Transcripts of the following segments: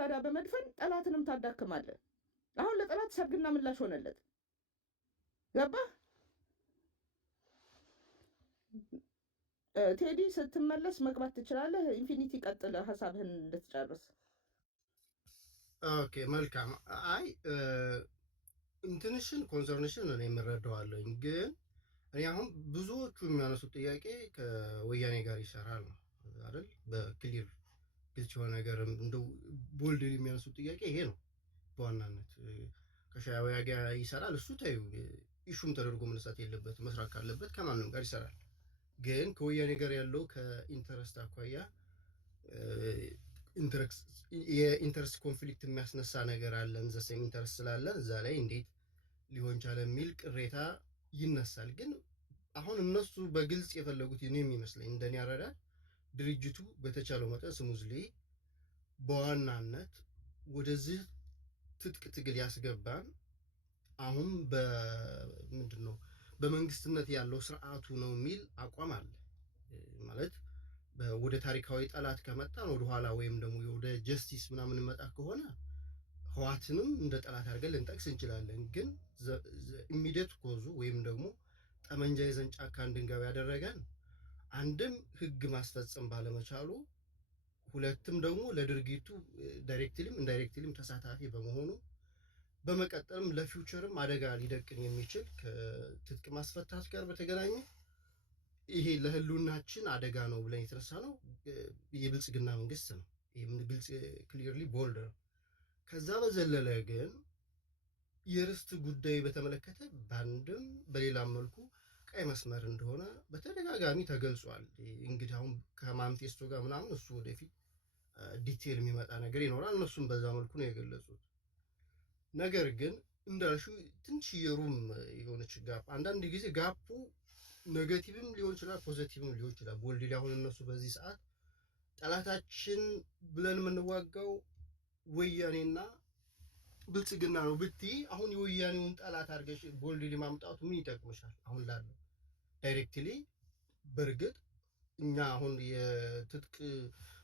ቀዳዳ በመድፈን ጠላትንም ታዳክማለህ። አሁን ለጠላት ሰርግና ምላሽ ሆነለት። ገባ? ቴዲ ስትመለስ መግባት ትችላለህ። ኢንፊኒቲ ቀጥል ሀሳብህን እንድትጨርስ። ኦኬ መልካም። አይ እንትንሽን ኮንሰርንሽን እኔ የምረዳዋለኝ፣ ግን እኔ አሁን ብዙዎቹ የሚያነሱት ጥያቄ ከወያኔ ጋር ይሰራል ነው አይደል? በክሊር ግልጽ የሆነ ነገር እንደው ቦልድ የሚያነሱት ጥያቄ ይሄ ነው በዋናነት። ከሻዕቢያ ጋር ይሰራል እሱ ታዩ ኢሹም ተደርጎ መነሳት የለበትም። መስራት ካለበት ከማንም ጋር ይሰራል። ግን ከወያኔ ጋር ያለው ከኢንተረስት አኳያ የኢንተረስት ኮንፍሊክት የሚያስነሳ ነገር አለን። ዘሴም ኢንተረስት ስላለን እዛ ላይ እንዴት ሊሆን ቻለ የሚል ቅሬታ ይነሳል። ግን አሁን እነሱ በግልጽ የፈለጉት እኔ የሚመስለኝ እንደኔ አረዳድ ድርጅቱ በተቻለው መጠን ስሙዝሊ በዋናነት ወደዚህ ትጥቅ ትግል ያስገባን አሁን በምንድን ነው በመንግስትነት ያለው ስርዓቱ ነው የሚል አቋም አለ። ማለት ወደ ታሪካዊ ጠላት ከመጣን ወደኋላ ወይም ደግሞ ወደ ጀስቲስ ምናምን መጣ ከሆነ ህዋትንም እንደ ጠላት አድርገን ልንጠቅስ እንችላለን። ግን ኢሚዲየት ኮዙ ወይም ደግሞ ጠመንጃ ይዘን ጫካ እንድንገባ ያደረገን አንድም ህግ ማስፈጸም ባለመቻሉ፣ ሁለትም ደግሞ ለድርጊቱ ዳይሬክትሊም ኢንዳይሬክትሊም ተሳታፊ በመሆኑ፣ በመቀጠልም ለፊውቸርም አደጋ ሊደቅን የሚችል ከትጥቅ ማስፈታት ጋር በተገናኘ ይሄ ለህልውናችን አደጋ ነው ብለን የተነሳ ነው የብልጽግና መንግስት ነው። ይህም ግልጽ ክሊርሊ ቦልድ ነው። ከዛ በዘለለ ግን የርስት ጉዳይ በተመለከተ በአንድም በሌላም መልኩ ቀይ መስመር እንደሆነ በተደጋጋሚ ተገልጿል። እንግዲህ አሁን ከማንፌስቶ ጋር ምናምን እሱ ወደፊት ዲቴል የሚመጣ ነገር ይኖራል። እነሱም በዛ መልኩ ነው የገለጹት። ነገር ግን እንዳልሽው ትንሽ የሩም የሆነች ጋፕ፣ አንዳንድ ጊዜ ጋፑ ኔጌቲቭም ሊሆን ይችላል ፖዚቲቭም ሊሆን ይችላል። ቦልድ አሁን እነሱ በዚህ ሰዓት ጠላታችን ብለን የምንዋጋው ወያኔና ብልጽግና ነው ብትይ አሁን የወያኔውን ጠላት አድርገሽ ቦልድ ማምጣቱ ምን ይጠቅምሻል? አሁን ላለው ዳይሬክትሊ በእርግጥ እኛ አሁን የትጥቅ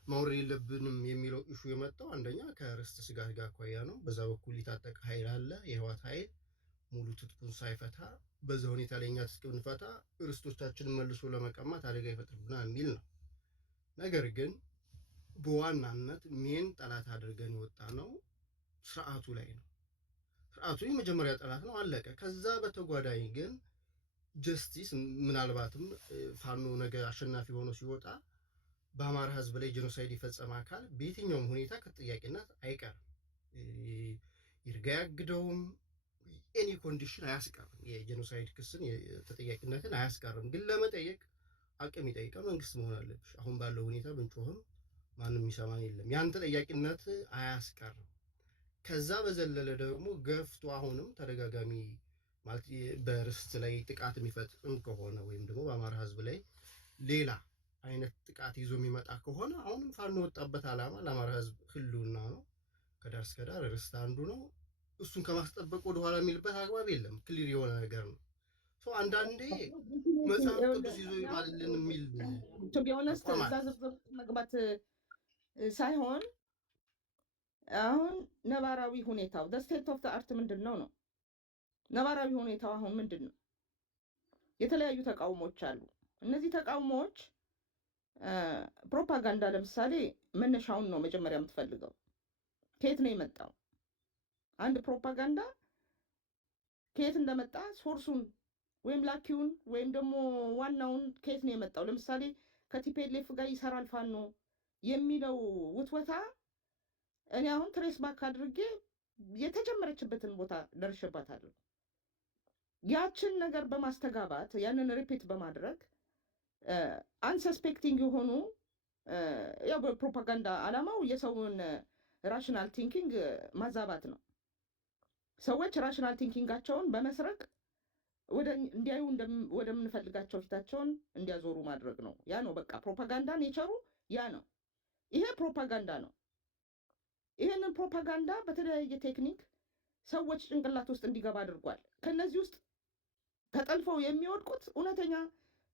ማውረድ የለብንም የሚለው ኢሹ የመጣው አንደኛ ከርስት ስጋት ጋር አኳያ ነው። በዛ በኩል ሊታጠቅ ኃይል አለ። የህዋት ኃይል ሙሉ ትጥቁን ሳይፈታ በዛ ሁኔታ ላይ እኛ ትጥቅ ብንፈታ ርስቶቻችንን መልሶ ለመቀማት አደጋ ይፈጥርብናል የሚል ነው። ነገር ግን በዋናነት ሜን ጠላት አድርገን የወጣ ነው ስርዓቱ ላይ ነው። ስርዓቱ የመጀመሪያ ጠላት ነው፣ አለቀ። ከዛ በተጓዳኝ ግን ጀስቲስ ምናልባትም ፋኖ ነገ አሸናፊ ሆኖ ሲወጣ በአማራ ህዝብ ላይ ጄኖሳይድ የፈጸመ አካል በየትኛውም ሁኔታ ከተጠያቂነት አይቀርም። ይርጋ ያግደውም ኤኒ ኮንዲሽን አያስቀርም። የጄኖሳይድ ክስን ተጠያቂነትን አያስቀርም። ግን ለመጠየቅ አቅም ይጠይቃል። መንግስት መሆን አለብሽ። አሁን ባለው ሁኔታ ብንጮህም ማንም የሚሰማን የለም። ያን ተጠያቂነት አያስቀርም። ከዛ በዘለለ ደግሞ ገፍቶ አሁንም ተደጋጋሚ ማለት በርስት ላይ ጥቃት የሚፈጽም ከሆነ ወይም ደግሞ በአማራ ህዝብ ላይ ሌላ አይነት ጥቃት ይዞ የሚመጣ ከሆነ አሁንም ፋኖ ወጣበት ዓላማ ለአማራ ህዝብ ህልውና ነው። ከዳር እስከ ዳር ርስት አንዱ ነው። እሱን ከማስጠበቅ ወደኋላ የሚልበት አግባብ የለም። ክሊር የሆነ ነገር ነው። አንዳንዴ መጽሐፍ ቅዱስ ይዞ ይማልልን የሚል ቢሆነስ እዛ ዝርዝር መግባት ሳይሆን አሁን ነባራዊ ሁኔታው ስቴት ኦፍ አርት ምንድን ነው ነው ነባራዊ ሁኔታው አሁን ምንድን ነው? የተለያዩ ተቃውሞዎች አሉ። እነዚህ ተቃውሞዎች ፕሮፓጋንዳ ለምሳሌ መነሻውን ነው መጀመሪያ የምትፈልገው። ከየት ነው የመጣው? አንድ ፕሮፓጋንዳ ከየት እንደመጣ ሶርሱን ወይም ላኪውን ወይም ደግሞ ዋናውን ከየት ነው የመጣው? ለምሳሌ ከቲፒኤልኤፍ ጋር ይሰራል ፋኖ የሚለው ውትወታ እኔ አሁን ትሬስ ባክ አድርጌ የተጀመረችበትን ቦታ ደርሼባታለሁ። ያችን ነገር በማስተጋባት ያንን ሪፒት በማድረግ አንሰስፔክቲንግ የሆኑ ያው በፕሮፓጋንዳ ዓላማው የሰውን ራሽናል ቲንኪንግ ማዛባት ነው። ሰዎች ራሽናል ቲንኪንጋቸውን በመስረቅ እንዲያዩ ወደምንፈልጋቸው ፊታቸውን እንዲያዞሩ ማድረግ ነው። ያ ነው በቃ ፕሮፓጋንዳ ኔቸሩ ያ ነው። ይሄ ፕሮፓጋንዳ ነው። ይሄንን ፕሮፓጋንዳ በተለያየ ቴክኒክ ሰዎች ጭንቅላት ውስጥ እንዲገባ አድርጓል። ከነዚህ ውስጥ ተጠልፈው የሚወድቁት እውነተኛ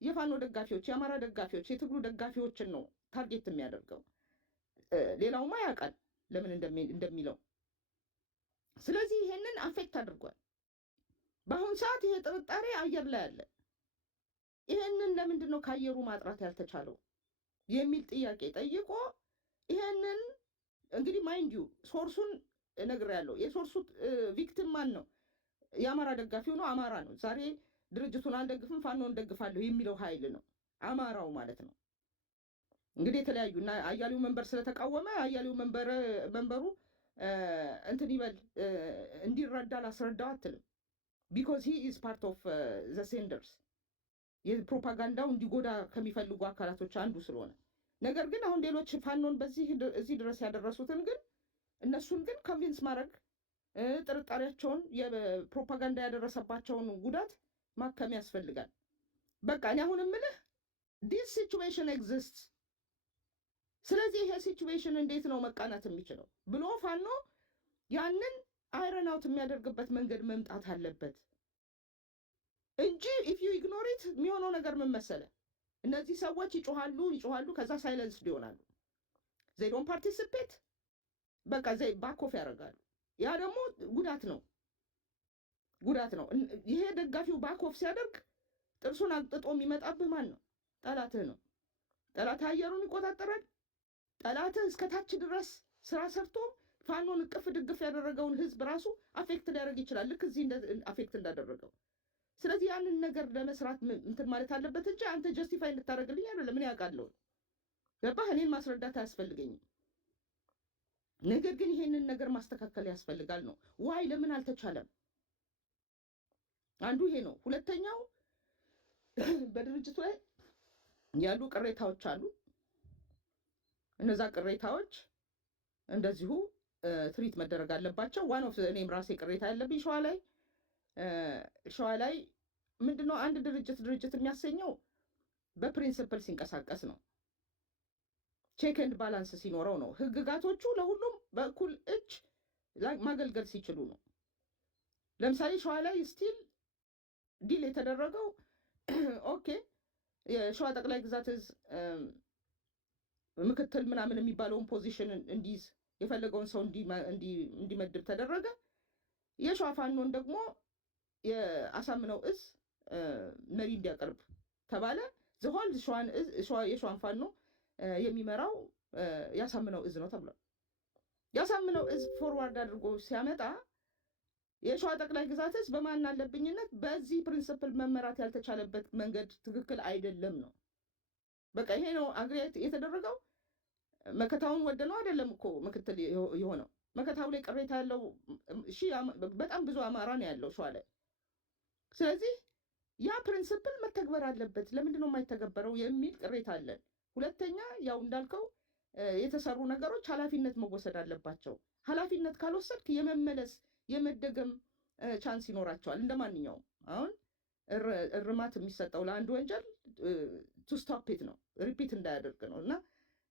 የፋኖ ደጋፊዎች፣ የአማራ ደጋፊዎች፣ የትግሉ ደጋፊዎችን ነው ታርጌት የሚያደርገው። ሌላውማ ያውቃል። ለምን እንደሚለው። ስለዚህ ይሄንን አፌክት አድርጓል። በአሁን ሰዓት ይሄ ጥርጣሬ አየር ላይ አለ። ይሄንን ለምንድን ነው ከአየሩ ማጥራት ያልተቻለው የሚል ጥያቄ ጠይቆ ይሄንን እንግዲህ ማይንድ ዩ ሶርሱን እነግርሃለሁ። የሶርሱ ቪክቲም ማን ነው? የአማራ ደጋፊው ነው፣ አማራ ነው። ዛሬ ድርጅቱን አልደግፍም ፋኖን ደግፋለሁ የሚለው ኃይል ነው፣ አማራው ማለት ነው። እንግዲህ የተለያዩ እና አያሌው መንበር ስለተቃወመ አያሌው መንበሩ እንትን ይበል እንዲረዳ ላስረዳው አትልም። ቢኮዝ ሂ ኢዝ ፓርት ኦፍ ዘ ሴንደርስ የፕሮፓጋንዳው እንዲጎዳ ከሚፈልጉ አካላቶች አንዱ ስለሆነ። ነገር ግን አሁን ሌሎች ፋኖን እዚህ ድረስ ያደረሱትን ግን እነሱን ግን ኮንቪንስ ማድረግ ጥርጣሬያቸውን የፕሮፓጋንዳ ያደረሰባቸውን ጉዳት ማከም ያስፈልጋል። በቃ እኔ አሁን የምልህ ዲስ ሲቹዌሽን ኤግዚስት። ስለዚህ ይሄ ሲቹዌሽን እንዴት ነው መቃናት የሚችለው ብሎ ፋኖ ያንን አይረን አውት የሚያደርግበት መንገድ መምጣት አለበት እንጂ ኢፍ ዩ ኢግኖር ኢት የሚሆነው ነገር ምን መሰለህ? እነዚህ ሰዎች ይጮሃሉ፣ ከዛ ሳይለንስ ይሆናሉ። ዘይ ዶንት ፓርቲሲፔት፣ በቃ ዘይ ባኮፍ ያደርጋሉ። ያ ደግሞ ጉዳት ነው። ይሄ ደጋፊው ባኮፍ ሲያደርግ ጥርሱን አቅጥጦ የሚመጣብህ ማን ነው? ጠላትህ ነው። ጠላትህ አየሩን ይቆጣጠራል። ጠላትህ እስከታች ድረስ ስራ ሰርቶ ፋኖን እቅፍ ድግፍ ያደረገውን ህዝብ ራሱ አፌክት ሊያደርግ ይችላል፣ ልክ እዚህ አፌክት እንዳደረገው። ስለዚህ ያንን ነገር ለመስራት እንትን ማለት አለበት እንጂ አንተ ጀስቲፋይ እንድታደርግልኝ አይደለም። ምን ያውቃለሁ? ገባህ? እኔን ማስረዳት አያስፈልገኝም። ነገር ግን ይሄንን ነገር ማስተካከል ያስፈልጋል ነው። ዋይ ለምን አልተቻለም? አንዱ ይሄ ነው። ሁለተኛው በድርጅቱ ላይ ያሉ ቅሬታዎች አሉ። እነዛ ቅሬታዎች እንደዚሁ ትሪት መደረግ አለባቸው። ዋን ኦፍ እኔም ራሴ ቅሬታ ያለብኝ ሸዋ ላይ ምንድነው አንድ ድርጅት የሚያሰኘው በፕሪንሲፕል ሲንቀሳቀስ ነው። ቼክ ኤንድ ባላንስ ሲኖረው ነው። ህግጋቶቹ ለሁሉም በእኩል እጅ ማገልገል ሲችሉ ነው። ለምሳሌ ሸዋ ላይ ስቲል ዲል የተደረገው ኦኬ የሸዋ ጠቅላይ ግዛት ምክትል ምናምን የሚባለውን ፖዚሽን እንዲይዝ የፈለገውን ሰው እንዲመድብ ተደረገ። የሸዋ ፋኖን ደግሞ የአሳምነው እዝ መሪ እንዲያቀርብ ተባለ። ዘሆል የሸዋን ፋኖ የሚመራው ያሳምነው እዝ ነው ተብሏል። ያሳምነው እዝ ፎርዋርድ አድርጎ ሲያመጣ የሸዋ ጠቅላይ ግዛት እዝ በማን አለብኝነት በዚህ ፕሪንሲፕል መመራት ያልተቻለበት መንገድ ትክክል አይደለም ነው። በቃ ይሄ ነው አግሪየት የተደረገው። መከታውን ወደነው አይደለም እኮ ምክትል የሆነው። መከታው ላይ ቅሬታ ያለው በጣም ብዙ አማራ ነው ያለው ሸዋ ላይ። ስለዚህ ያ ፕሪንሲፕል መተግበር አለበት፣ ለምንድን ነው የማይተገበረው የሚል ቅሬታ አለን። ሁለተኛ ያው እንዳልከው የተሰሩ ነገሮች ኃላፊነት መወሰድ አለባቸው። ኃላፊነት ካልወሰድክ የመመለስ የመደገም ቻንስ ይኖራቸዋል። እንደማንኛውም አሁን እርማት የሚሰጠው ለአንድ ወንጀል ቱ ስቶፕ ኢት ነው፣ ሪፒት እንዳያደርግ ነው። እና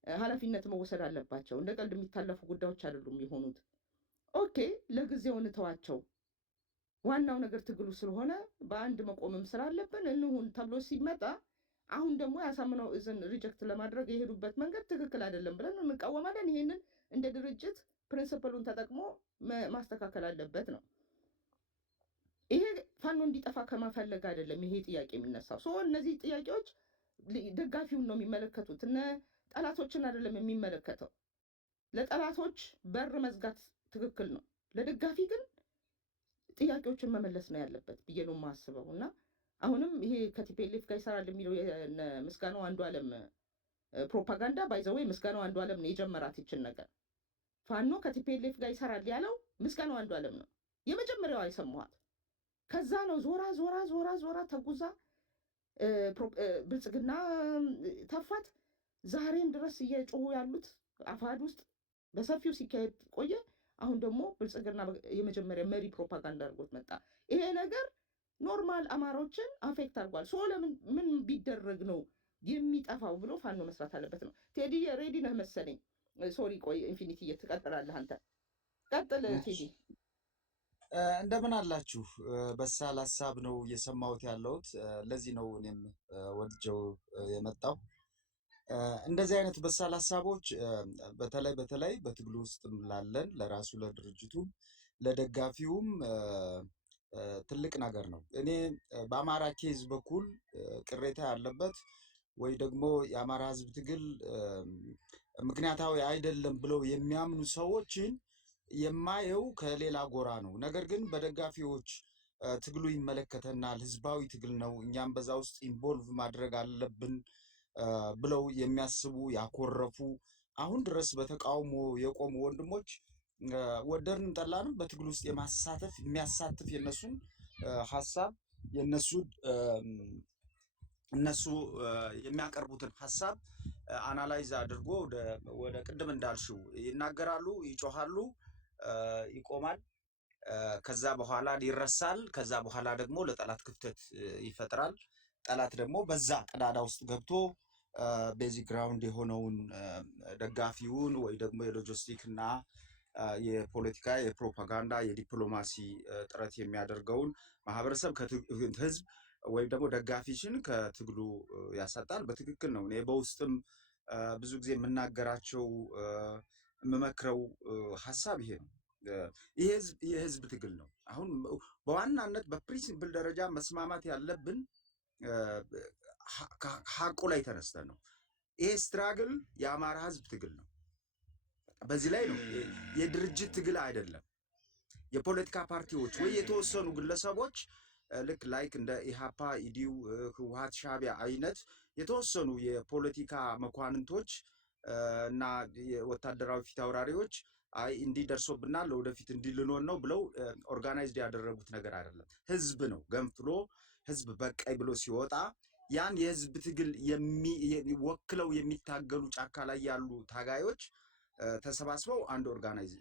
ኃላፊነት መወሰድ አለባቸው። እንደ ቀልድ የሚታለፉ ጉዳዮች አይደሉም የሆኑት። ኦኬ ለጊዜው እንተዋቸው፣ ዋናው ነገር ትግሉ ስለሆነ በአንድ መቆምም ስላለብን እንሁን ተብሎ ሲመጣ አሁን ደግሞ ያሳምነው እዝን ሪጀክት ለማድረግ የሄዱበት መንገድ ትክክል አይደለም ብለን እንቃወማለን። ይሄንን እንደ ድርጅት ፕሪንሲፕሉን ተጠቅሞ ማስተካከል አለበት ነው። ይሄ ፋኖ እንዲጠፋ ከማፈለግ አይደለም ይሄ ጥያቄ የሚነሳው። እነዚህ ጥያቄዎች ደጋፊውን ነው የሚመለከቱት፣ እነ ጠላቶችን አይደለም የሚመለከተው። ለጠላቶች በር መዝጋት ትክክል ነው፣ ለደጋፊ ግን ጥያቄዎችን መመለስ ነው ያለበት ብዬ ነው የማስበው። እና አሁንም ይሄ ከቲፒኤልኤፍ ጋር ይሰራል የሚለው ምስጋናው አንዱ ዓለም ፕሮፓጋንዳ ባይዘወይ ምስጋናው አንዱ ዓለም ነው የጀመራት ይችን ነገር። ፋኖ ከቲፒኤልኤፍ ጋር ይሰራል ያለው ምስጋናው አንዱ ዓለም ነው የመጀመሪያዋ የሰማኋት። ከዛ ነው ዞራ ተጉዛ ብልጽግና ተፋት። ዛሬም ድረስ እየጮሁ ያሉት አፋድ ውስጥ በሰፊው ሲካሄድ ቆየ። አሁን ደግሞ ብልጽግና የመጀመሪያ መሪ ፕሮፓጋንዳ አድርጎት መጣ። ይሄ ነገር ኖርማል አማራዎችን አፌክት አድርጓል። ለምን ምን ቢደረግ ነው የሚጠፋው ብሎ ፋኖ መስራት አለበት ነው። ቴዲ ሬዲ ነህ መሰለኝ። ሶሪ ቆይ ኢንፊኒቲ እየተቀጠላለህ አንተ ቀጥል ቴዲ። እንደምን አላችሁ? በሳል ሀሳብ ነው እየሰማሁት ያለሁት። ለዚህ ነው እኔም ወድጀው የመጣው። እንደዚህ አይነት በሳል ሀሳቦች በተለይ በትግሉ ውስጥም ላለን ለራሱ ለድርጅቱም ለደጋፊውም ትልቅ ነገር ነው። እኔ በአማራ ኬዝ በኩል ቅሬታ ያለበት ወይ ደግሞ የአማራ ህዝብ ትግል ምክንያታዊ አይደለም ብለው የሚያምኑ ሰዎችን የማየው ከሌላ ጎራ ነው። ነገር ግን በደጋፊዎች ትግሉ ይመለከተናል፣ ህዝባዊ ትግል ነው፣ እኛም በዛ ውስጥ ኢንቮልቭ ማድረግ አለብን ብለው የሚያስቡ ያኮረፉ አሁን ድረስ በተቃውሞ የቆሙ ወንድሞች ወደድንም ጠላንም በትግል ውስጥ የሚያሳትፍ የነሱን ሀሳብ እነሱ የሚያቀርቡትን ሀሳብ አናላይዝ አድርጎ ወደ ቅድም እንዳልሽው ይናገራሉ፣ ይጮሃሉ፣ ይቆማል። ከዛ በኋላ ይረሳል። ከዛ በኋላ ደግሞ ለጠላት ክፍተት ይፈጥራል። ጠላት ደግሞ በዛ ቀዳዳ ውስጥ ገብቶ ቤዚክ ግራውንድ የሆነውን ደጋፊውን ወይ ደግሞ የሎጂስቲክ እና የፖለቲካ የፕሮፓጋንዳ የዲፕሎማሲ ጥረት የሚያደርገውን ማህበረሰብ ህዝብ ወይም ደግሞ ደጋፊሽን ከትግሉ ያሳጣል። በትክክል ነው። እኔ በውስጥም ብዙ ጊዜ የምናገራቸው የምመክረው ሀሳብ ይሄ ነው። ይህ የህዝብ ትግል ነው። አሁን በዋናነት በፕሪንሲፕል ደረጃ መስማማት ያለብን ሀቁ ላይ ተነስተን ነው። ይሄ ስትራግል የአማራ ህዝብ ትግል ነው። በዚህ ላይ ነው። የድርጅት ትግል አይደለም። የፖለቲካ ፓርቲዎች ወይ የተወሰኑ ግለሰቦች ልክ ላይክ እንደ ኢሃፓ፣ ኢዲዩ፣ ህወሓት፣ ሻዕቢያ አይነት የተወሰኑ የፖለቲካ መኳንንቶች እና የወታደራዊ ፊት አውራሪዎች አይ እንዲህ ደርሶብናል ለወደፊት እንዲህ ልንሆን ነው ብለው ኦርጋናይዝድ ያደረጉት ነገር አይደለም። ህዝብ ነው ገንፍሎ ህዝብ በቃይ ብሎ ሲወጣ ያን የህዝብ ትግል ወክለው የሚታገሉ ጫካ ላይ ያሉ ታጋዮች ተሰባስበው አንድ ኦርጋናይዝ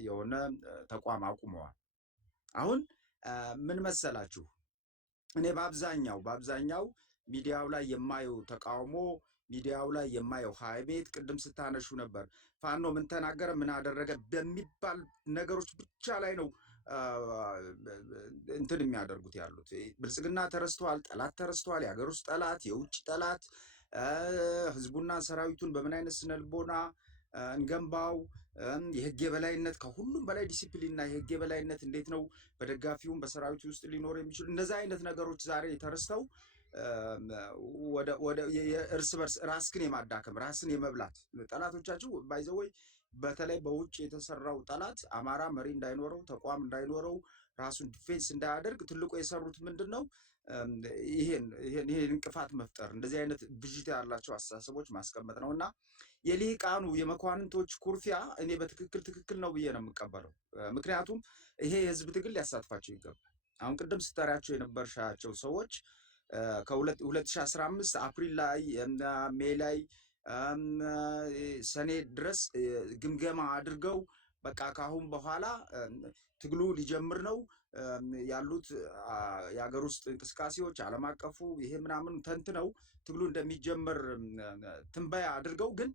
የሆነ ተቋም አቁመዋል። አሁን ምን መሰላችሁ፣ እኔ በአብዛኛው ሚዲያው ላይ የማየው ተቃውሞ፣ ሚዲያው ላይ የማየው ሀይቤት ቅድም ስታነሹ ነበር። ፋኖ ምን ተናገረ ምን አደረገ በሚባል ነገሮች ብቻ ላይ ነው እንትን የሚያደርጉት ያሉት። ብልጽግና ተረስተዋል፣ ጠላት ተረስተዋል፣ የሀገር ውስጥ ጠላት፣ የውጭ ጠላት፣ ህዝቡና ሰራዊቱን በምን አይነት ስነልቦና እንገንባው፣ የህግ የበላይነት ከሁሉም በላይ ዲሲፕሊንና የህግ የበላይነት እንዴት ነው በደጋፊውም በሰራዊቱ ውስጥ ሊኖር የሚችሉ እነዚህ አይነት ነገሮች ዛሬ ተረስተው ወደ እርስ በርስ ራስን የማዳከም ራስን የመብላት ጠላቶቻችሁ ባይዘወይ በተለይ በውጭ የተሰራው ጠላት አማራ መሪ እንዳይኖረው ተቋም እንዳይኖረው ራሱን ዲፌንስ እንዳያደርግ ትልቁ የሰሩት ምንድን ነው? ይሄን እንቅፋት መፍጠር፣ እንደዚህ አይነት ብዥታ ያላቸው አስተሳሰቦች ማስቀመጥ ነው። እና የሊቃኑ የመኳንንቶች ኩርፊያ እኔ በትክክል ነው ብዬ ነው የምቀበለው። ምክንያቱም ይሄ የህዝብ ትግል ሊያሳትፋቸው ይገባል። አሁን ቅድም ስጠሪያቸው የነበርሻቸው ሰዎች ከ2015 አፕሪል ላይ ሜይ ላይ ሰኔ ድረስ ግምገማ አድርገው በቃ ካሁን በኋላ ትግሉ ሊጀምር ነው ያሉት የሀገር ውስጥ እንቅስቃሴዎች ዓለም አቀፉ ይሄ ምናምን ተንትነው ትግሉ እንደሚጀምር ትንበያ አድርገው ግን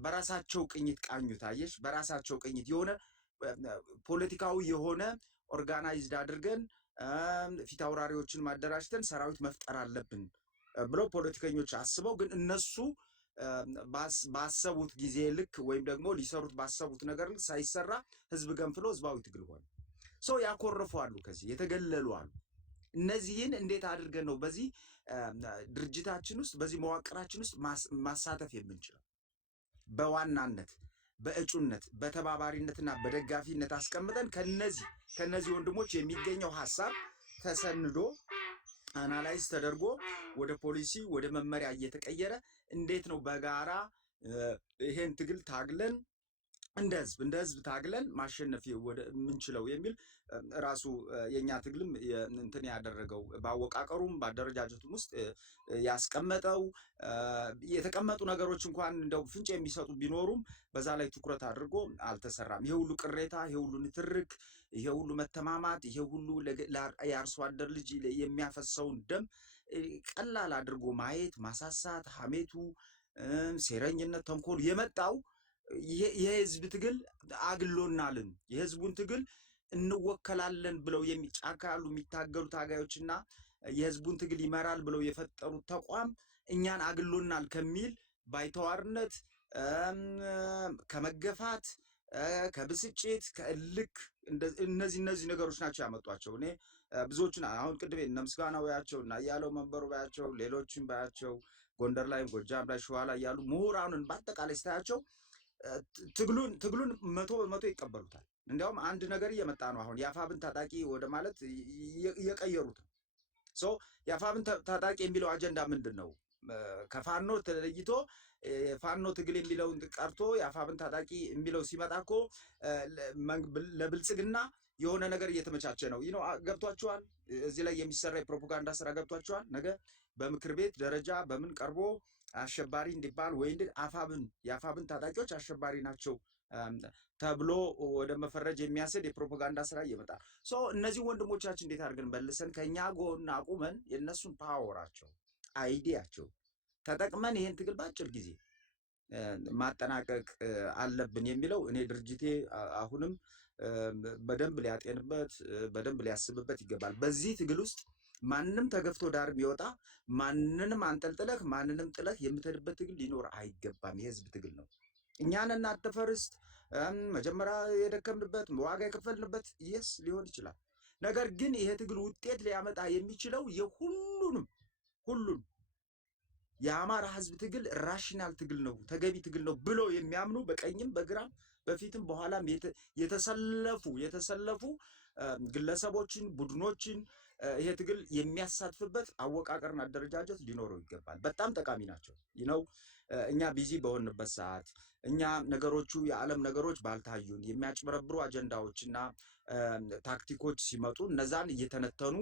በራሳቸው ቅኝት ቃኙት። አየሽ፣ በራሳቸው ቅኝት የሆነ ፖለቲካዊ የሆነ ኦርጋናይዝድ አድርገን ፊት አውራሪዎችን ማደራጅተን ሰራዊት መፍጠር አለብን ብለው ፖለቲከኞች አስበው ግን እነሱ ባሰቡት ጊዜ ልክ ወይም ደግሞ ሊሰሩት ባሰቡት ነገር ሳይሰራ ህዝብ ገንፍሎ ህዝባዊ ትግል ሆነ። ሰው ያኮረፉ አሉ፣ ከዚህ የተገለሉ አሉ። እነዚህን እንዴት አድርገን ነው በዚህ ድርጅታችን ውስጥ በዚህ መዋቅራችን ውስጥ ማሳተፍ የምንችለው? በዋናነት በእጩነት በተባባሪነትና በደጋፊነት አስቀምጠን ከነዚህ ወንድሞች የሚገኘው ሀሳብ ተሰንዶ አናላይዝ ተደርጎ ወደ ፖሊሲ ወደ መመሪያ እየተቀየረ እንዴት ነው በጋራ ይሄን ትግል ታግለን እንደ ህዝብ ታግለን ማሸነፍ ወደ ምንችለው የሚል ራሱ የኛ ትግልም እንትን ያደረገው ባወቃቀሩም ባደረጃጀቱም ውስጥ ያስቀመጠው የተቀመጡ ነገሮች እንኳን እንደው ፍንጭ የሚሰጡ ቢኖሩም በዛ ላይ ትኩረት አድርጎ አልተሰራም። ይሄ ሁሉ ቅሬታ፣ ይሄ ሁሉ ንትርክ፣ ይሄ ሁሉ መተማማት፣ ይሄ ሁሉ የአርሶ አደር ልጅ የሚያፈሰውን ደም ቀላል አድርጎ ማየት፣ ማሳሳት፣ ሐሜቱ፣ ሴረኝነት፣ ተንኮል የመጣው የህዝብ ትግል አግሎናልን የህዝቡን ትግል እንወከላለን ብለው ጫካ ያሉ የሚታገሉ ታጋዮችና የህዝቡን ትግል ይመራል ብለው የፈጠሩት ተቋም እኛን አግሎናል ከሚል ባይተዋርነት፣ ከመገፋት፣ ከብስጭት፣ ከእልክ እነዚህ ነገሮች ናቸው ያመጧቸው። እኔ ብዙዎችን አሁን ቅድሜ እነ ምስጋናው ባያቸው እና እያለው መንበሩ ባያቸው ሌሎችን ባያቸው ጎንደር ላይ ጎጃም ላይ ሸዋ ላይ ያሉ ምሁራኑን በአጠቃላይ ስታያቸው ትግሉን 100% ይቀበሉታል። እንዲያውም አንድ ነገር እየመጣ ነው አሁን የአፋብን ታጣቂ ወደ ማለት እየቀየሩት ነው። የአፋብን ታጣቂ የሚለው አጀንዳ ምንድን ነው? ከፋኖ ተለይቶ ፋኖ ትግል የሚለውን ቀርቶ የአፋብን ታጣቂ የሚለው ሲመጣ እኮ ለብልጽግና የሆነ ነገር እየተመቻቸ ነው። ገብቷቸዋል። እዚህ ላይ የሚሰራ የፕሮፓጋንዳ ስራ ገብቷቸዋል። ነገ በምክር ቤት ደረጃ በምን ቀርቦ አሸባሪ እንዲባል ወይ የአፋብን ታጣቂዎች አሸባሪ ናቸው ተብሎ ወደ መፈረጅ የሚያስድ የፕሮፓጋንዳ ስራ እየመጣ እነዚህ ወንድሞቻችን እንዴት አድርገን መልሰን ከኛ ጎን አቁመን የእነሱን ፓወራቸው አይዲያቸው ተጠቅመን ይህን ትግል በአጭር ጊዜ ማጠናቀቅ አለብን የሚለው እኔ ድርጅቴ አሁንም በደንብ ሊያጤንበት በደንብ ሊያስብበት ይገባል። በዚህ ትግል ውስጥ ማንንም ተገፍቶ ዳር የሚወጣ ማንንም አንጠልጥለህ ማንንም ጥለህ የምትሄድበት ትግል ሊኖር አይገባም። የህዝብ ትግል ነው። እኛን እናተፈርስት መጀመሪያ የደከምንበት ዋጋ የከፈልንበት ይስ ሊሆን ይችላል። ነገር ግን ይሄ ትግል ውጤት ሊያመጣ የሚችለው የሁሉንም የአማራ ህዝብ ትግል ራሽናል ትግል ነው፣ ተገቢ ትግል ነው ብሎ የሚያምኑ በቀኝም በግራም በፊትም በኋላም የተሰለፉ ግለሰቦችን ቡድኖችን ይሄ ትግል የሚያሳትፍበት አወቃቀርና አደረጃጀት ሊኖረው ይገባል። በጣም ጠቃሚ ናቸው። እኛ ቢዚ በሆንበት ሰዓት እኛ ነገሮቹ የዓለም ነገሮች ባልታዩን የሚያጭበረብሩ አጀንዳዎችና ታክቲኮች ሲመጡ እነዛን እየተነተኑ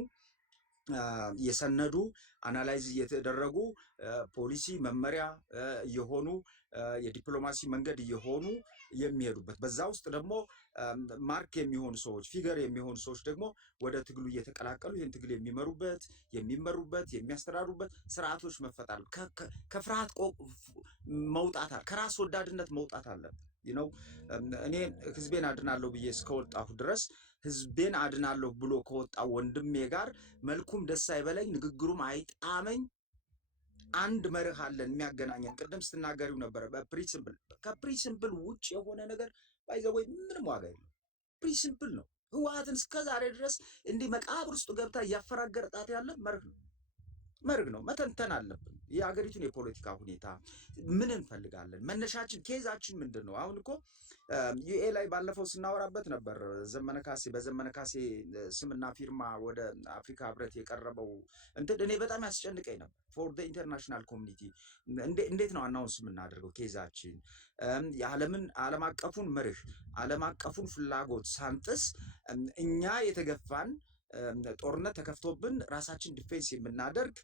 የሰነዱ አናላይዝ እየተደረጉ ፖሊሲ መመሪያ እየሆኑ የዲፕሎማሲ መንገድ እየሆኑ የሚሄዱበት በዛ ውስጥ ደግሞ ማርክ የሚሆኑ ሰዎች ፊገር የሚሆኑ ሰዎች ደግሞ ወደ ትግሉ እየተቀላቀሉ ይህን ትግል የሚመሩበት የሚያስተዳድሩበት ስርዓቶች መፈጠር ከፍርሃት መውጣት ከራስ ወዳድነት መውጣት አለብን። እኔ ህዝቤን አድናለሁ ብዬ እስከወጣሁ ድረስ ህዝቤን አድናለሁ ብሎ ከወጣው ወንድሜ ጋር መልኩም ደስ አይበለኝ፣ ንግግሩም አይጣመኝ። አንድ መርህ አለን የሚያገናኘን። ቅድም ስትናገሪው ነበረ በፕሪንሲፕል ከፕሪንሲፕል ውጭ የሆነ ነገር ባይዘወይ ምንም ዋጋ የለም። ፕሪንሲፕል ነው። ህወሓትን እስከዛሬ ድረስ እንዲህ መቃብር ውስጥ ገብታ እያፈራገረጣት ያለ መርህ ነው። መተንተን አለብን። የሀገሪቱን የፖለቲካ ሁኔታ ምን እንፈልጋለን? መነሻችን ኬዛችን ምንድን ነው? አሁን እኮ ዩኤ ላይ ባለፈው ስናወራበት ነበር። በዘመነ ካሴ ስምና ፊርማ ወደ አፍሪካ ህብረት የቀረበው እኔ በጣም ያስጨንቀኝ ነበር። ፎር ዘ ኢንተርናሽናል ኮሚኒቲ እንዴት ነው አናውንስ የምናደርገው ኬዛችን? ዓለም አቀፉን መርህ ዓለም አቀፉን ፍላጎት ሳንጥስ እኛ የተገፋን ጦርነት ተከፍቶብን ራሳችን ዲፌንስ የምናደርግ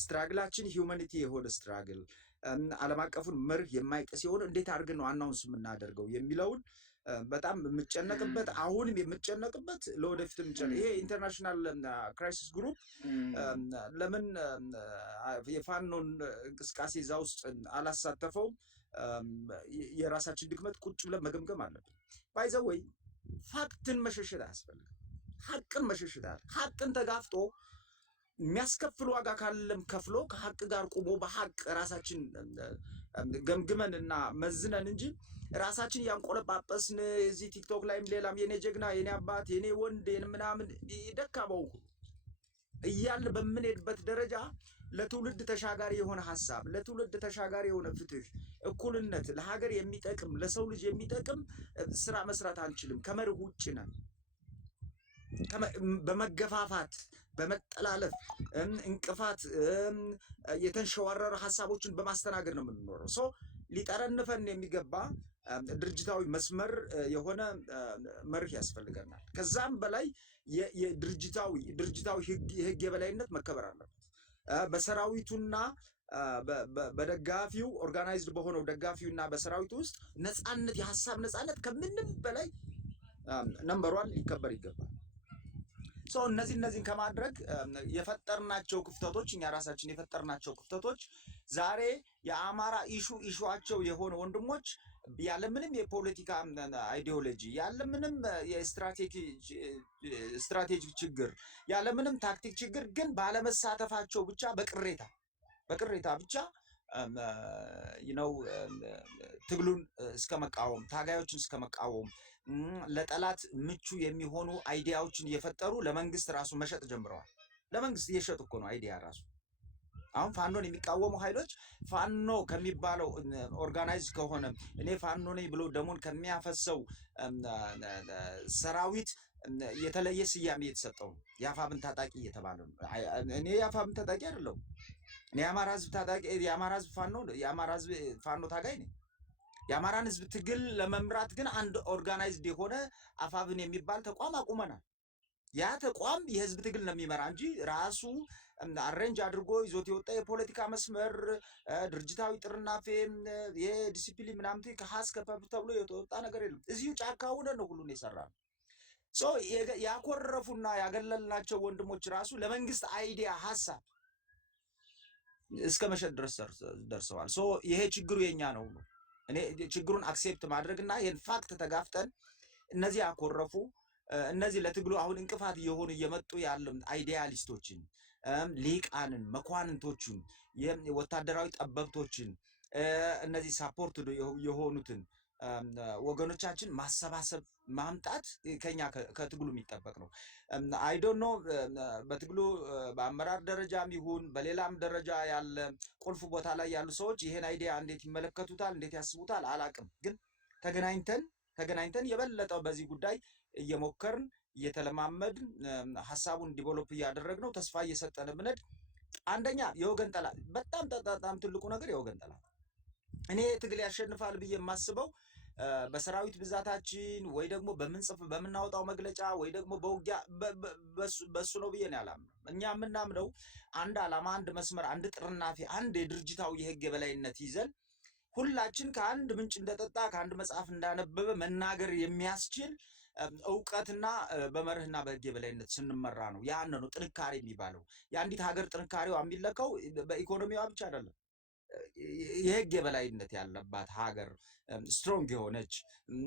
ስትራግላችን ሂውማኒቲ የሆነ ስትራግል ዓለም አቀፉን መርህ የማይቀስ የሆነ እንዴት አድርገን ነው አናውንስ የምናደርገው የሚለውን በጣም የምጨነቅበት አሁንም የምጨነቅበት ለወደፊት ይሄ ኢንተርናሽናል ክራይሲስ ግሩፕ ለምን የፋኖን እንቅስቃሴ እዛ ውስጥ አላሳተፈውም? የራሳችን ድክመት ቁጭ ብለን መገምገም አለብን። ባይዘወይ ፋክትን መሸሸት አያስፈልግም። ሀቅን መሸሸት ሀቅን ተጋፍጦ የሚያስከፍል ዋጋ ካለም ከፍሎ ከሀቅ ጋር ቁሞ በሀቅ ራሳችን ገምግመን እና መዝነን እንጂ ራሳችን ያንቆለጳጰስን እዚህ ቲክቶክ ላይም ሌላም የኔ ጀግና የኔ አባት የኔ ወንድ ምናምን ደካማው እያልን በምንሄድበት ደረጃ ለትውልድ ተሻጋሪ የሆነ ሀሳብ ለትውልድ ተሻጋሪ የሆነ ፍትህ፣ እኩልነት ለሀገር የሚጠቅም ለሰው ልጅ የሚጠቅም ስራ መስራት አንችልም። ከመርህ ውጭ ነን። በመገፋፋት በመጠላለፍ እንቅፋት የተንሸዋረረ ሀሳቦችን በማስተናገድ ነው የምንኖረው። ሊጠረንፈን የሚገባ ድርጅታዊ መስመር የሆነ መርህ ያስፈልገናል። ከዛም በላይ ድርጅታዊ የህግ የበላይነት መከበር አለበት። በሰራዊቱና በደጋፊው ኦርጋናይዝድ በሆነው ደጋፊውና በሰራዊቱ ውስጥ ነፃነት፣ የሀሳብ ነፃነት ከምንም በላይ ነምበር 1 ሊከበር ይገባል። እነዚህን ከማድረግ የፈጠርናቸው ክፍተቶች እኛ ራሳችን የፈጠርናቸው ክፍተቶች ዛሬ የአማራ ኢሹአቸው የሆነ ወንድሞች ያለምንም የፖለቲካ አይዲዮሎጂ ያለምንም የስትራቴጂክ ችግር ያለምንም ታክቲክ ችግር ግን ባለመሳተፋቸው ብቻ በቅሬታ ብቻ ትግሉን እስከ መቃወም ታጋዮችን እስከ መቃወም ለጠላት ምቹ የሚሆኑ አይዲያዎችን እየፈጠሩ ለመንግስት ራሱ መሸጥ ጀምረዋል። ለመንግስት እየሸጡ እኮ ነው አይዲያ ራሱ። አሁን ፋኖን የሚቃወሙ ኃይሎች ፋኖ ከሚባለው ኦርጋናይዝ ከሆነ እኔ ፋኖ ነኝ ብሎ ደሙን ከሚያፈሰው ሰራዊት የተለየ ስያሜ የተሰጠው የአፋብን ታጣቂ እየተባለ ነው። እኔ የአፋብን ታጣቂ አይደለሁም። እኔ የአማራ ህዝብ ታጣቂ የአማራ ህዝብ ፋኖ ታጋይ ነኝ። የአማራን ህዝብ ትግል ለመምራት ግን አንድ ኦርጋናይዝድ የሆነ አፋብን የሚባል ተቋም አቁመናል። ያ ተቋም የህዝብ ትግል ነው የሚመራ እንጂ ራሱ አሬንጅ አድርጎ ይዞት የወጣ የፖለቲካ መስመር ድርጅታዊ ጥርናፌ የዲሲፕሊን ምናምን ከሀስ ከፐብ ተብሎ የተወጣ ነገር የለም። እዚሁ ጫካ ሆነን ነው ሁሉን የሰራነው። ያኮረፉና ያገለልናቸው ወንድሞች ራሱ ለመንግስት አይዲያ ሀሳብ እስከ መሸጥ ድረስ ደርሰዋል። ይሄ ችግሩ የኛ ነው። እኔ ችግሩን አክሴፕት ማድረግና ይሄን ፋክት ተጋፍጠን እነዚህ ያኮረፉ እነዚህ ለትግሉ አሁን እንቅፋት እየሆኑ እየመጡ ያሉ አይዲያሊስቶችን፣ ሊቃንን፣ መኳንንቶችን፣ ወታደራዊ ጠበብቶችን እነዚህ ሳፖርት የሆኑትን ወገኖቻችን ማሰባሰብ ማምጣት ከኛ ከትግሉ የሚጠበቅ ነው። አይ ዶንት ኖ በትግሉ በአመራር ደረጃም ይሁን በሌላም ደረጃ ያለ ቁልፍ ቦታ ላይ ያሉ ሰዎች ይሄን አይዲያ እንዴት ይመለከቱታል፣ እንዴት ያስቡታል አላቅም። ግን ተገናኝተን የበለጠው በዚህ ጉዳይ እየሞከርን እየተለማመድን ሐሳቡን ዲቨሎፕ እያደረግነው ተስፋ እየሰጠን ብንሄድ አንደኛ የወገን ጠላት በጣም ትልቁ ነገር የወገን ጠላት እኔ ትግል ያሸንፋል ብዬ የማስበው በሰራዊት ብዛታችን ወይ ደግሞ በምናወጣው መግለጫ ወይ ደግሞ በውጊያ በሱ ነው ብዬ ነው ያላምነው። እኛ የምናምነው አንድ ዓላማ፣ አንድ መስመር፣ አንድ ጥርናፌ፣ አንድ የድርጅታዊ የህግ የበላይነት ይዘን ሁላችን ከአንድ ምንጭ እንደጠጣ ከአንድ መጽሐፍ እንዳነበበ መናገር የሚያስችል እውቀትና በመርህና በህግ የበላይነት ስንመራ ነው። ያን ነው ጥንካሬ የሚባለው። የአንዲት ሀገር ጥንካሬዋ የሚለካው በኢኮኖሚዋ ብቻ አይደለም። የህግ የበላይነት ያለባት ሀገር ስትሮንግ የሆነች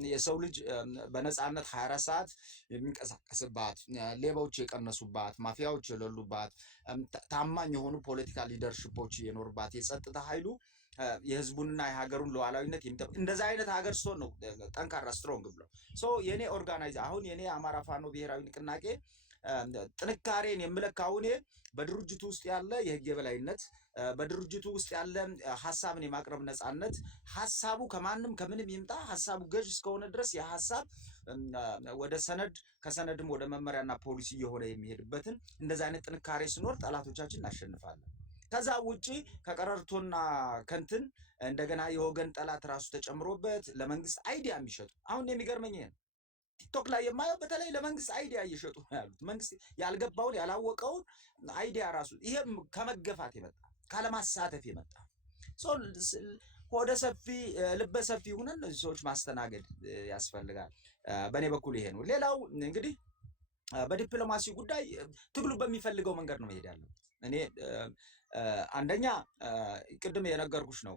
የሰው ልጅ በነፃነት 24 ሰዓት የሚንቀሳቀስባት፣ ሌባዎች የቀነሱባት፣ ማፊያዎች የሌሉባት፣ ታማኝ የሆኑ ፖለቲካል ሊደርሽፖች የኖሩባት፣ የጸጥታ ኃይሉ የህዝቡንና የሀገሩን ሉዓላዊነት የሚጠብቅ እንደዛ አይነት ሀገር ስትሆን ነው ጠንካራ ስትሮንግ ብለው የኔ ኦርጋናይዝ አሁን የኔ አማራ ፋኖ ብሔራዊ ንቅናቄ ጥንካሬን የምለካው እኔ በድርጅቱ ውስጥ ያለ የህግ የበላይነት፣ በድርጅቱ ውስጥ ያለ ሐሳብን የማቅረብ ነፃነት፣ ሐሳቡ ከማንም ከምንም ይምጣ ሐሳቡ ገዥ እስከሆነ ድረስ የሐሳብ ወደ ሰነድ ከሰነድም ወደ መመሪያና ፖሊሲ እየሆነ የሚሄድበትን እንደዛ አይነት ጥንካሬ ሲኖር ጠላቶቻችን እናሸንፋለን። ከዛ ውጪ ከቀረርቶና ከንትን እንደገና የወገን ጠላት ራሱ ተጨምሮበት ለመንግስት አይዲያ የሚሸጡ አሁን የሚገርመኝ ይሄን ቲክቶክ ላይ የማየው በተለይ ለመንግስት አይዲያ እየሸጡ ነው ያሉት። መንግስት ያልገባውን ያላወቀውን አይዲያ ራሱ ይሄም ከመገፋት የመጣ ካለማሳተፍ የመጣ ሆደ ሰፊ ልበ ሰፊ ሆነን እነዚህ ሰዎች ማስተናገድ ያስፈልጋል። በእኔ በኩል ይሄ ነው። ሌላው እንግዲህ በዲፕሎማሲ ጉዳይ ትግሉ በሚፈልገው መንገድ ነው መሄድ ያለው። እኔ አንደኛ ቅድም የነገርኩሽ ነው።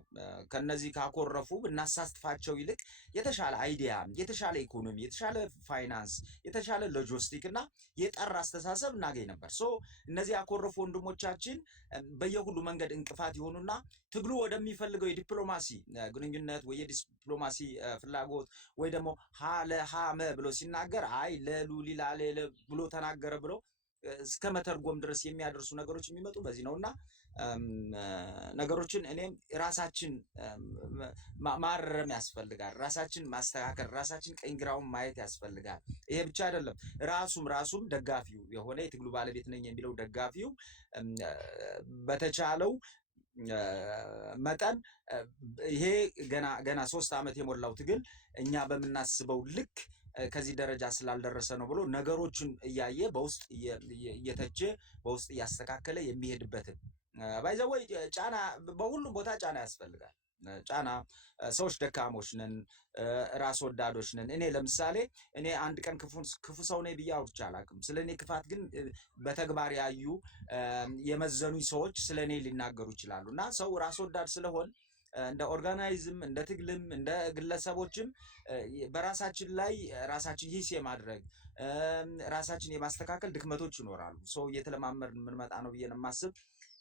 ከነዚህ ካኮረፉ እናሳትፋቸው ይልቅ የተሻለ አይዲያ፣ የተሻለ ኢኮኖሚ፣ የተሻለ ፋይናንስ፣ የተሻለ ሎጂስቲክ እና የጠራ አስተሳሰብ እናገኝ ነበር። እነዚህ ያኮረፉ ወንድሞቻችን በየሁሉ መንገድ እንቅፋት ይሆኑና ትግሉ ወደሚፈልገው የዲፕሎማሲ ግንኙነት ወይ የዲፕሎማሲ ፍላጎት ወይ ደግሞ ሀለ ብሎ ሲናገር አይ ለሉ ሊላለ ብሎ ተናገረ ብሎ እስከ መተርጎም ድረስ የሚያደርሱ ነገሮች የሚመጡ በዚህ ነውና ነገሮችን እኔም ራሳችን ማረም ያስፈልጋል። ራሳችን ማስተካከል፣ ራሳችን ቀኝ ግራውን ማየት ያስፈልጋል። ይሄ ብቻ አይደለም። ራሱም ደጋፊው የሆነ የትግሉ ባለቤት ነኝ የሚለው ደጋፊው በተቻለው መጠን ይሄ ገና 3 ዓመት የሞላው ትግል እኛ በምናስበው ልክ ከዚህ ደረጃ ስላልደረሰ ነው ብሎ ነገሮችን እያየ በውስጥ እየተቸ በውስጥ እያስተካከለ የሚሄድበትን ባይዘወይ ጫና በሁሉም ቦታ ጫና ያስፈልጋል። ጫና ሰዎች ደካሞች ነን፣ ራስ ወዳዶች ነን። እኔ ለምሳሌ አንድ ቀን ክፉ ሰው ነኝ ብዬ አውርቼ አላውቅም። ስለኔ ክፋት ግን በተግባር ያዩ የመዘኑኝ ሰዎች ስለኔ ሊናገሩ ይችላሉ። እና ሰው ራስ ወዳድ ስለሆን እንደ ኦርጋናይዝም እንደ ትግልም እንደ ግለሰቦችም በራሳችን ላይ ራሳችን ሂስ የማድረግ ራሳችን የማስተካከል ድክመቶች ይኖራሉ። ሰው እየተለማመድን የምንመጣ ነው ብዬ ነው የማስብ።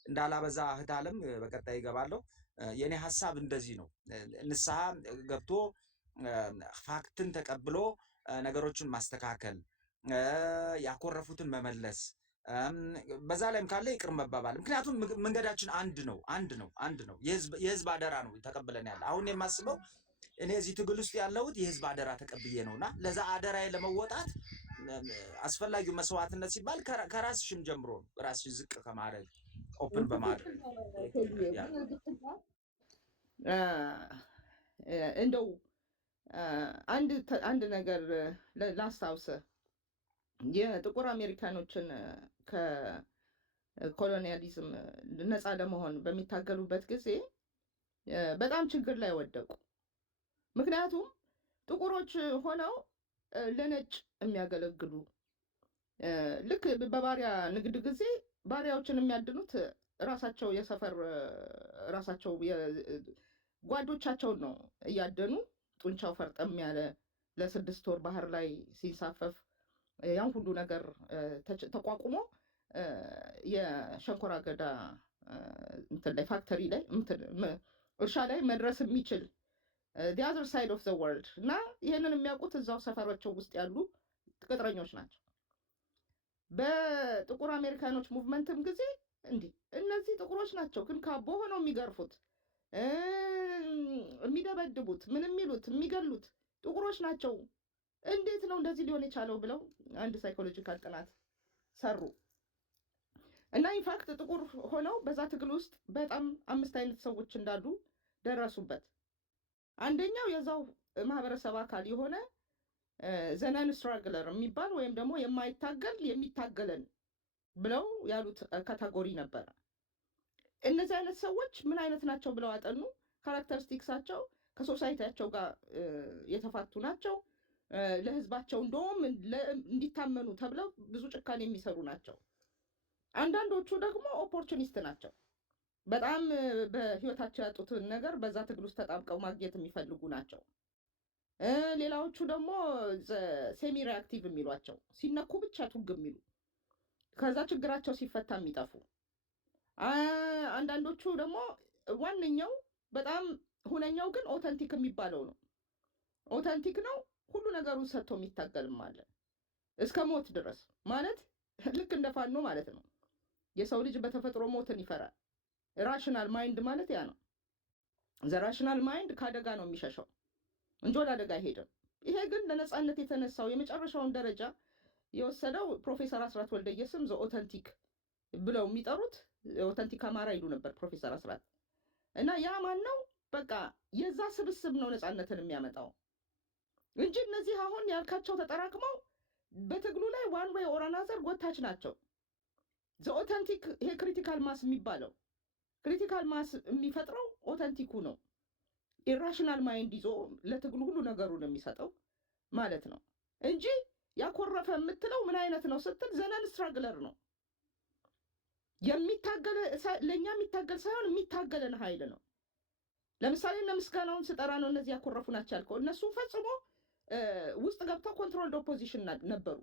እንዳላበዛ እህት ዓለም በቀጣይ ይገባለሁ። የኔ ሐሳብ እንደዚህ ነው። ንስሐ ገብቶ ፋክትን ተቀብሎ ነገሮችን ማስተካከል፣ ያኮረፉትን መመለስ፣ በዛ ላይም ካለ ይቅር መባባል። ምክንያቱም መንገዳችን አንድ ነው። የህዝብ አደራ ነው ተቀብለን ያለ። አሁን የማስበው እኔ እዚህ ትግል ውስጥ ያለሁት የህዝብ አደራ ተቀብዬ ነውና ለዛ አደራዬ ለመወጣት አስፈላጊው መስዋዕትነት ሲባል ከራስሽም ጀምሮ ነው። ራስሽ ዝቅ ከማድረግ ኦፕን በማድረግ እንደው አንድ ነገር ላስታውስህ። የጥቁር አሜሪካኖችን ከኮሎኒያሊዝም ነፃ ለመሆን በሚታገሉበት ጊዜ በጣም ችግር ላይ ወደቁ። ምክንያቱም ጥቁሮች ሆነው ለነጭ የሚያገለግሉ ልክ በባሪያ ንግድ ጊዜ ባሪያዎችን የሚያድኑት ራሳቸው የሰፈር ራሳቸው ጓዶቻቸውን ነው እያደኑ ጡንቻው ፈርጠም ያለ ለ6 ወር ባህር ላይ ሲንሳፈፍ ያን ሁሉ ነገር ተቋቁሞ የሸንኮራ አገዳ እንትን ላይ ፋክተሪ ላይ እርሻ ላይ መድረስ የሚችል the other side of the world እና ይሄንን የሚያውቁት እዛው ሰፈሮቸው ውስጥ ያሉ ቅጥረኞች ናቸው። በጥቁር አሜሪካኖች ሙቭመንትም ጊዜ እንዲህ እነዚህ ጥቁሮች ናቸው ግን ካቦ ሆነው የሚገርፉት የሚደበድቡት ምን የሚሉት የሚገሉት ጥቁሮች ናቸው። እንዴት ነው እንደዚህ ሊሆን የቻለው ብለው አንድ ሳይኮሎጂካል ጥናት ሰሩ እና ኢንፋክት ጥቁር ሆነው በዛ ትግል ውስጥ በጣም 5 አይነት ሰዎች እንዳሉ ደረሱበት። አንደኛው የዛው ማህበረሰብ አካል የሆነ ዘናን ስትራግለር የሚባል ወይም ደግሞ የማይታገል የሚታገለን ብለው ያሉት ካታጎሪ ነበረ። እነዚህ አይነት ሰዎች ምን አይነት ናቸው ብለው አጠኑ። ካራክተሪስቲክሳቸው ከሶሳይቲያቸው ጋር የተፋቱ ናቸው። ለህዝባቸው እንደውም እንዲታመኑ ተብለው ብዙ ጭካኔ የሚሰሩ ናቸው። አንዳንዶቹ ደግሞ ኦፖርቹኒስት ናቸው። በጣም በህይወታቸው ያጡትን ነገር በዛ ትግል ውስጥ ተጣብቀው ማግኘት የሚፈልጉ ናቸው። ሌላዎቹ ደግሞ ሴሚ ሪአክቲቭ የሚሏቸው ሲነኩ ብቻ ቱግ የሚሉ ከዛ ችግራቸው ሲፈታ የሚጠፉ። አንዳንዶቹ ደግሞ ዋነኛው በጣም ሁነኛው ግን ኦተንቲክ የሚባለው ነው። ኦተንቲክ ነው፣ ሁሉ ነገሩን ሰጥቶ የሚታገልም አለ እስከ ሞት ድረስ። ማለት ልክ እንደ ፋኖ ማለት ነው። የሰው ልጅ በተፈጥሮ ሞትን ይፈራል። ራሽናል ማይንድ ማለት ያ ነው። ዘ ራሽናል ማይንድ ከአደጋ ነው የሚሸሸው እንጂ ወደ አደጋ አይሄድም። ይሄ ግን ለነጻነት የተነሳው የመጨረሻውን ደረጃ የወሰደው ፕሮፌሰር አስራት ወልደየስም ዘ ኦተንቲክ ብለው የሚጠሩት ኦተንቲክ አማራ ይሉ ነበር ፕሮፌሰር አስራት። እና ያ ማን ነው? በቃ የዛ ስብስብ ነው ነጻነትን የሚያመጣው እንጂ እነዚህ አሁን ያልካቸው ተጠራቅመው በትግሉ ላይ ዋን ዌይ ኦር አናዘር ጎታች ናቸው። ዘ ኦተንቲክ ይሄ ክሪቲካል ማስ የሚባለው ክሪቲካል ማስ የሚፈጥረው ኦተንቲኩ ነው። ኢራሽናል ማይንድ ይዞ ለትግሉ ሁሉ ነገሩን የሚሰጠው ማለት ነው እንጂ ያኮረፈ የምትለው ምን አይነት ነው ስትል ዘነን ስትራግለር ነው። የሚታገል ለኛ የሚታገል ሳይሆን የሚታገለን ኃይል ነው። ለምሳሌ እነ ምስጋናውን ስጠራ ነው እነዚህ ያኮረፉ ናቸው ያልከው። እነሱ ፈጽሞ ውስጥ ገብተው ኮንትሮልድ ኦፖዚሽን ነበሩ።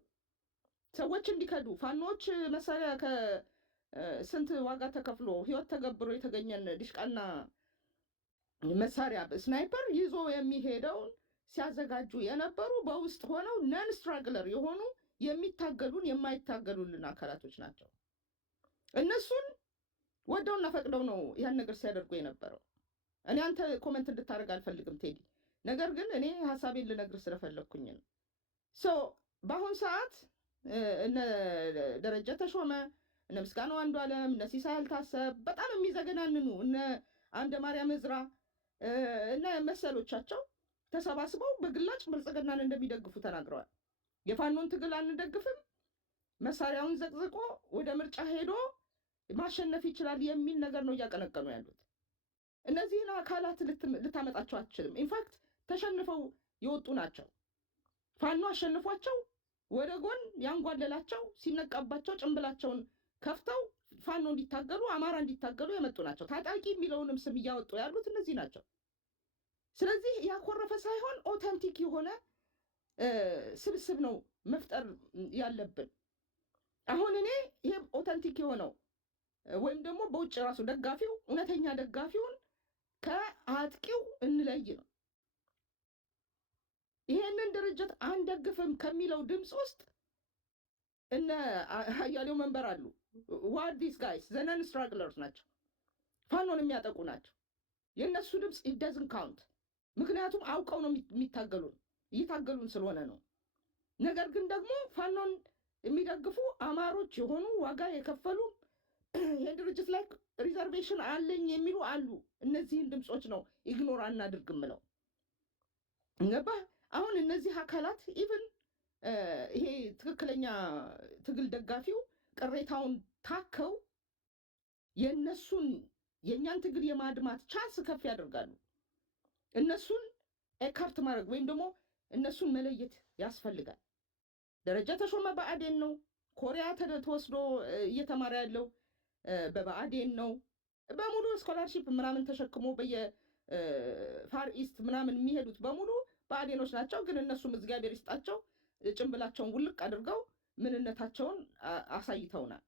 ሰዎች እንዲከዱ ፋኖች መሳሪያ ከስንት ዋጋ ተከፍሎ ህይወት ተገብሮ የተገኘን ዲሽቃና መሳሪያ ስናይፐር ይዞ የሚሄደውን ሲያዘጋጁ የነበሩ በውስጥ ሆነው ነን ስትራግለር የሆኑ የሚታገሉን የማይታገሉልን አካላቶች ናቸው። እነሱን ወደውና ፈቅደው ነው ያን ነገር ሲያደርጉ የነበረው። እኔ አንተ ኮሜንት እንድታደርግ አልፈልግም ቴዲ፣ ነገር ግን እኔ ሀሳቤን ልነግር ስለፈለግኩኝ ነው። በአሁን ሰዓት እነ ደረጀ ተሾመ፣ እነ ምስጋናው አንዱዓለም፣ እነ ሲሳይ አልታሰብ በጣም የሚዘገናንኑ እነ አምደ ማርያም እዝራ እና መሰሎቻቸው ተሰባስበው በግላጭ ብልጽግናን እንደሚደግፉ ተናግረዋል። የፋኖን ትግል አንደግፍም፣ መሳሪያውን ዘቅዝቆ ወደ ምርጫ ሄዶ ማሸነፍ ይችላል የሚል ነገር ነው እያቀነቀኑ ያሉት። እነዚህን አካላት ልታመጣቸው አትችልም። ኢንፋክት ተሸንፈው የወጡ ናቸው። ፋኖ አሸንፏቸው ወደ ጎን ያንጓለላቸው ሲነቃባቸው ጭንብላቸውን ከፍተው ፋኖ እንዲታገሉ አማራ እንዲታገሉ የመጡ ናቸው። ታጣቂ የሚለውንም ስም እያወጡ ያሉት እነዚህ ናቸው። ስለዚህ ያኮረፈ ሳይሆን ኦተንቲክ የሆነ ስብስብ ነው መፍጠር ያለብን። አሁን እኔ ይሄ ኦተንቲክ የሆነው ወይም ደግሞ በውጭ ራሱ ደጋፊው እውነተኛ ደጋፊውን ከአጥቂው እንለይ ነው። ይሄንን ድርጅት አንደግፍም ከሚለው ድምፅ ውስጥ እነ አያሌው መንበር አሉ። ዋት ዲስ ጋይስ ዘነን ስትራግለርስ ናቸው፣ ፋኖን የሚያጠቁ ናቸው። የእነሱ ድምፅ ኢደዝን ካውንት። ምክንያቱም አውቀው ነው የሚታገሉን፣ እየታገሉን ስለሆነ ነው። ነገር ግን ደግሞ ፋኖን የሚደግፉ አማሮች የሆኑ ዋጋ የከፈሉ ይህን ድርጅት ላይ ሪዘርቬሽን አለኝ የሚሉ አሉ። እነዚህን ድምፆች ነው ኢግኖር አናድርግ ምለው። ገባህ? አሁን እነዚህ አካላት ኢቭን ይሄ ትክክለኛ ትግል ደጋፊው ቅሬታውን ታከው የእኛን ትግል የማድማት ቻንስ ከፍ ያደርጋሉ። እነሱን ኤካርት ማድረግ ወይም ደግሞ እነሱን መለየት ያስፈልጋል። ደረጃ ተሾመ በአዴን ነው። ኮሪያ ተወስዶ እየተማረ ያለው በብአዴን ነው። በሙሉ ስኮላርሺፕ ምናምን ተሸክሞ በየፋር ኢስት ምናምን የሚሄዱት በሙሉ ብአዴኖች ናቸው። ግን እነሱም እግዚአብሔር ይስጣቸው ጭንብላቸውን ውልቅ አድርገው ምንነታቸውን አሳይተውናል።